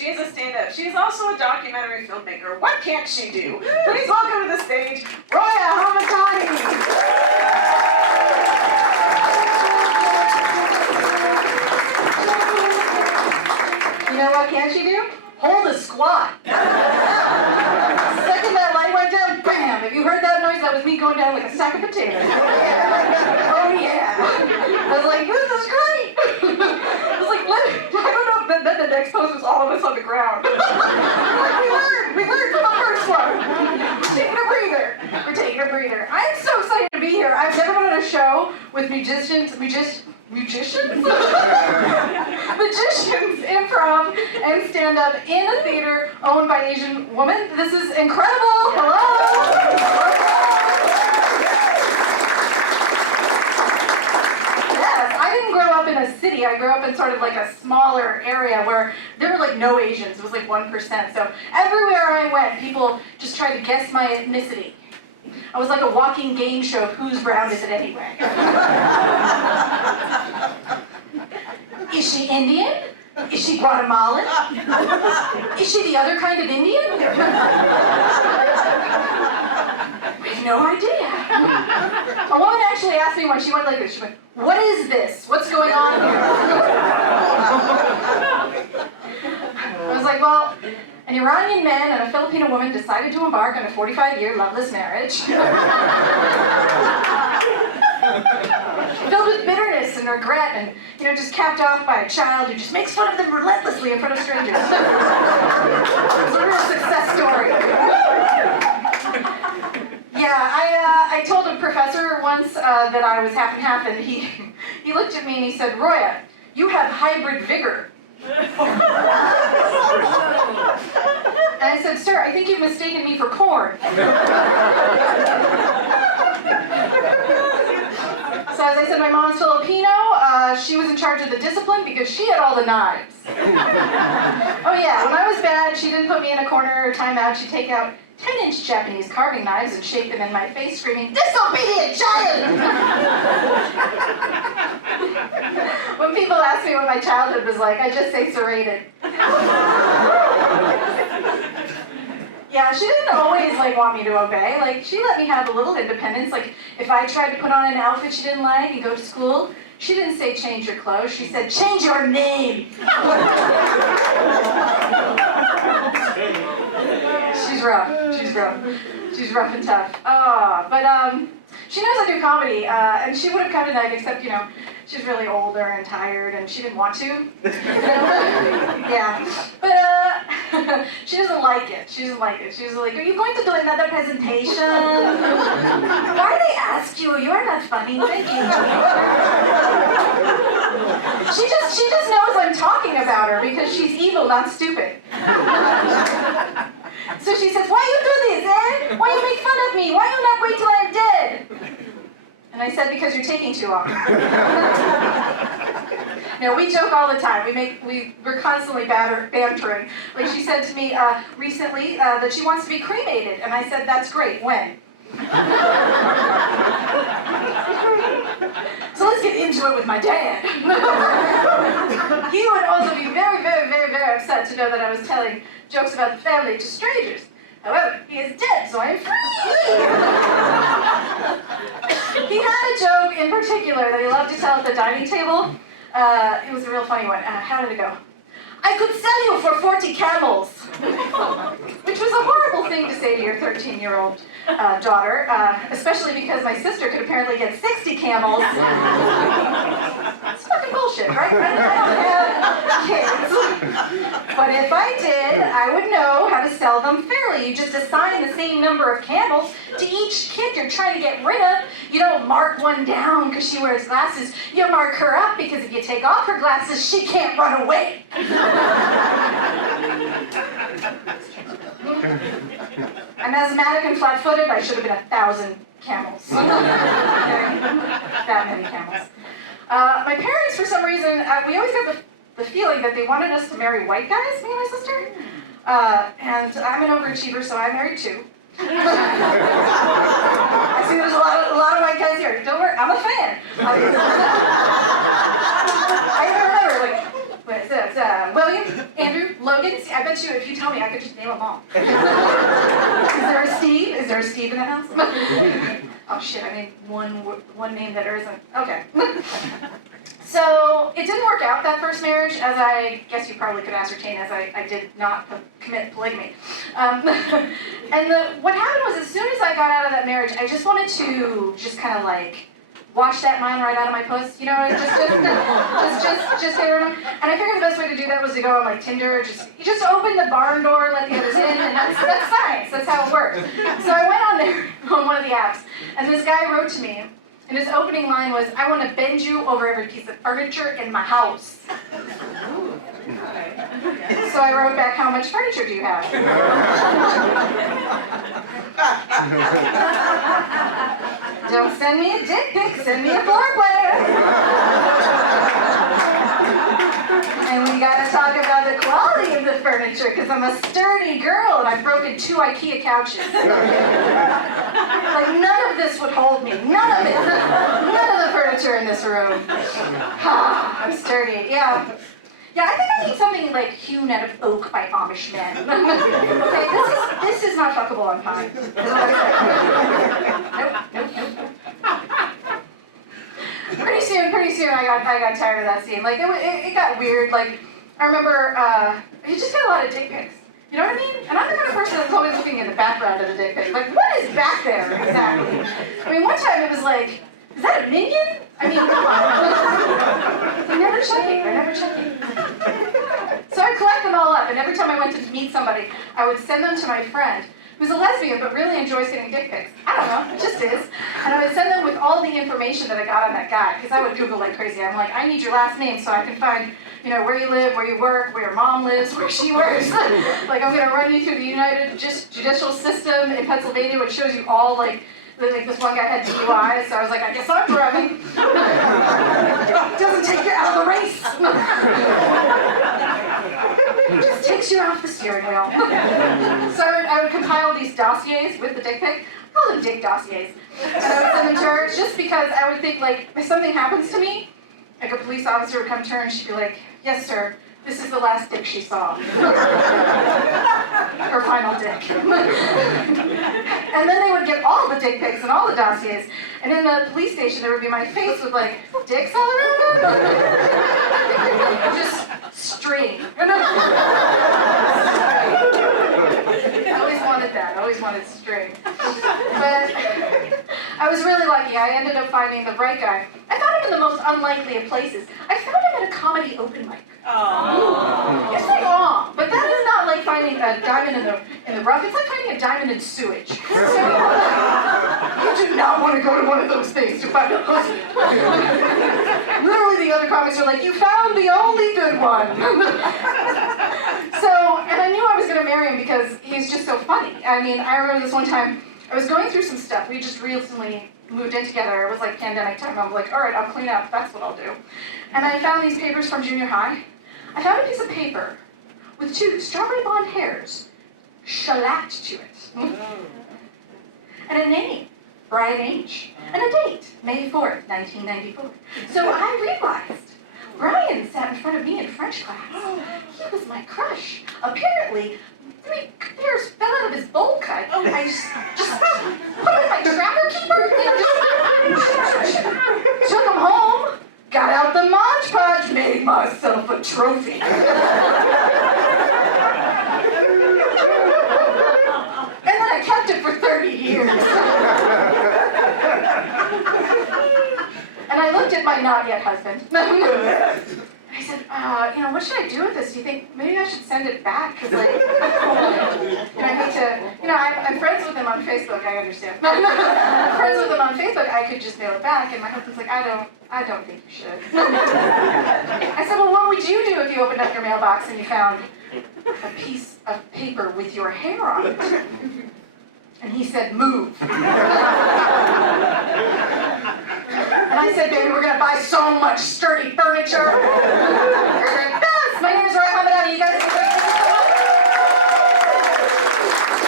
She's a stand-up. She's also a documentary filmmaker. What can't she do? Please welcome to the stage, Roya, Hamadani. You know what can't she do? Hold a squat. The second that light went down, bam! If you heard that noise, that was me going down like a sack of potatoes. Oh yeah! I was like, this is great! I was like, I don't know, then the next pose was all of us on the ground. We learned from the first one. We're taking a breather. I'm so excited to be here. I've never been on a show with musicians, improv, and stand-up in a theater owned by an Asian woman. This is incredible. Hello. Yes, I didn't grow up in a city. I grew up in sort of like a smaller area where there were like no Asians. It was like 1%. So everywhere I went, people just tried to guess my ethnicity. I was like a walking game show of whose brown is it anyway. Is she Indian? Is she Guatemalan? Is she the other kind of Indian? We have no idea. A woman actually asked me when she went like this, she went, "What is this? What's going on here?" I was like, well, an Iranian man and a Filipino woman decided to embark on a 45-year loveless marriage. Filled with bitterness and regret and, just capped off by a child who just makes fun of them relentlessly in front of strangers. It's a real success story. Yeah, I told a professor once that I was half and half, and he looked at me and he said, "Roya, you have hybrid vigor." And I said, "Sir, I think you've mistaken me for corn." So as I said, my mom's Filipino. She was in charge of the discipline because she had all the knives. Oh yeah, when I was bad, she didn't put me in a corner or timeout. She'd take out 10-inch Japanese carving knives and shake them in my face, screaming, "Disobedient child!" When people ask me what my childhood was like, I just say serrated. Yeah, she didn't always want me to obey. She let me have a little independence. If I tried to put on an outfit she didn't like and go to school, she didn't say change your clothes. She said change your name. She's rough. She's rough and tough. But she knows I do comedy, and she would have come tonight, except she's really older and tired, and she didn't want to. Yeah, but she doesn't like it. She's like, "Are you going to do another presentation? Why they ask you? You are not funny. Thank you." She just knows I'm talking about her because she's evil, not stupid. So she says, "Why you do this, eh? Why you make fun of me? Why you not wait till I'm dead?" And I said, "Because you're taking too long." No, we joke all the time. We're constantly bantering. She said to me recently that she wants to be cremated, and I said, "That's great. When?" So let's get into it with my dad. He would also be very, very, very, very upset to know that I was telling jokes about the family to strangers. However, he is dead, so I am free. He had a joke in particular that he loved to tell at the dining table. It was a real funny one. How did it go? "I could sell you for 40 camels. Which was a horrible thing to say to your 13-year-old daughter, especially because my sister could apparently get 60 camels. It's fucking bullshit, right? I don't have kids. But if I did, I would know how to sell them fairly. You just assign the same number of camels to each kid you're trying to get rid of. You don't mark one down because she wears glasses. You mark her up because if you take off her glasses, she can't run away." I'm asthmatic and flat-footed. I should have been 1,000 camels. That many camels. My parents, for some reason, we always have the feeling that they wanted us to marry white guys, me and my sister. And I'm an overachiever, so I married two. I see there's a lot of white guys here. Don't worry, I'm a fan. I remember, It's William, Andrew, Logan. See, I bet you if you tell me, I could just name them all. Is there a Steve? Is there a Steve in the house? Oh shit, I made one name that there isn't. Okay. So it didn't work out, that first marriage, as I guess you probably could ascertain, as I did not commit polygamy. And what happened was, as soon as I got out of that marriage, I just wanted to just kind of like wash that mind right out of my puss, you know, just get rid of them. And I figured the best way to do that was to go on like Tinder. You just open the barn door, let the others in, and that's science. That's how it works. So I went on there on one of the apps, and this guy wrote to me. And his opening line was, "I want to bend you over every piece of furniture in my house." So I wrote back, "How much furniture do you have?" "Don't send me a dick pic, send me a floor plan." And we gotta talk about the quality of the furniture, because I'm a sturdy girl and I've broken 2 IKEA couches. Like, none of this would hold me. None of it. None of the furniture in this room. I'm sturdy, yeah. Yeah, I think I need something like hewn out of oak by Amish men. Okay, this is not fuckable on time. Nope. Pretty soon I got tired of that scene. Like, it got weird. Like, I remember, you just get a lot of dick pics. You know what I mean? And I'm the kind of person that's always looking in the background of the dick pic. Like, what is back there, exactly? I mean, one time it was like, is that a minion? I mean, come on. They're never checking. So I'd collect them all up, and every time I went to meet somebody, I would send them to my friend, who's a lesbian but really enjoys getting dick pics. I don't know, it just is. And I would send them with all the information that I got on that guy, because I would Google like crazy. I'm like, I need your last name so I can find, you know, where you live, where you work, where your mom lives, where she works. Like, I'm gonna run you through the United Judicial System in Pennsylvania, which shows you all, like this one guy had DUI, so I was like, I guess I'm driving. Doesn't take you out of the race. Just takes you off the steering wheel. So I would compile these dossiers with the dick pic. I call them dick dossiers. And I would send them to her just because I would think, like, if something happens to me, like a police officer would come to her and she'd be like, "Yes, sir, this is the last dick she saw." Her final dick. And then they would get all the dick pics and all the dossiers. And in the police station, there would be my face with, like, dicks all around them. Just string. I always wanted that. I always wanted string. But I was really lucky. I ended up finding the right guy. I found him in the most unlikely of places. I found him at a comedy open mic. Oh. It's like, aw, but that is not like finding a diamond in the rough. It's like finding a diamond in sewage. So you do not want to go to one of those things to find a husband. Literally, the other comics are like, "You found the only good one." So, and I knew I was going to marry him because he's just so funny. I mean, I remember this one time, I was going through some stuff. We just recently moved in together. It was like pandemic time. I was like, all right, I'll clean up. That's what I'll do. And I found these papers from junior high. I found a piece of paper with 2 strawberry blonde hairs shellacked to it. And a name, Brian H. And a date, May 4th, 1994. So I realized Brian sat in front of me in French class. He was my crush. Apparently, 3 hairs fell out of his bowl cut. I just put him in my trapper keeper and took him home, got out the Mod Podge, made myself a trophy. And then I kept it for 30 years. And I looked at my not yet husband. I said, you know, what should I do with this? Do you think maybe I should send it back? Because, like, I hate to, I'm friends with him on Facebook, I understand. I'm friends with him on Facebook, I could just mail it back. And my husband's like, I don't think you should. I said, well, what would you do if you opened up your mailbox and you found a piece of paper with your hair on it? And he said, move. And I said, baby, we're going to buy so much sturdy furniture. You're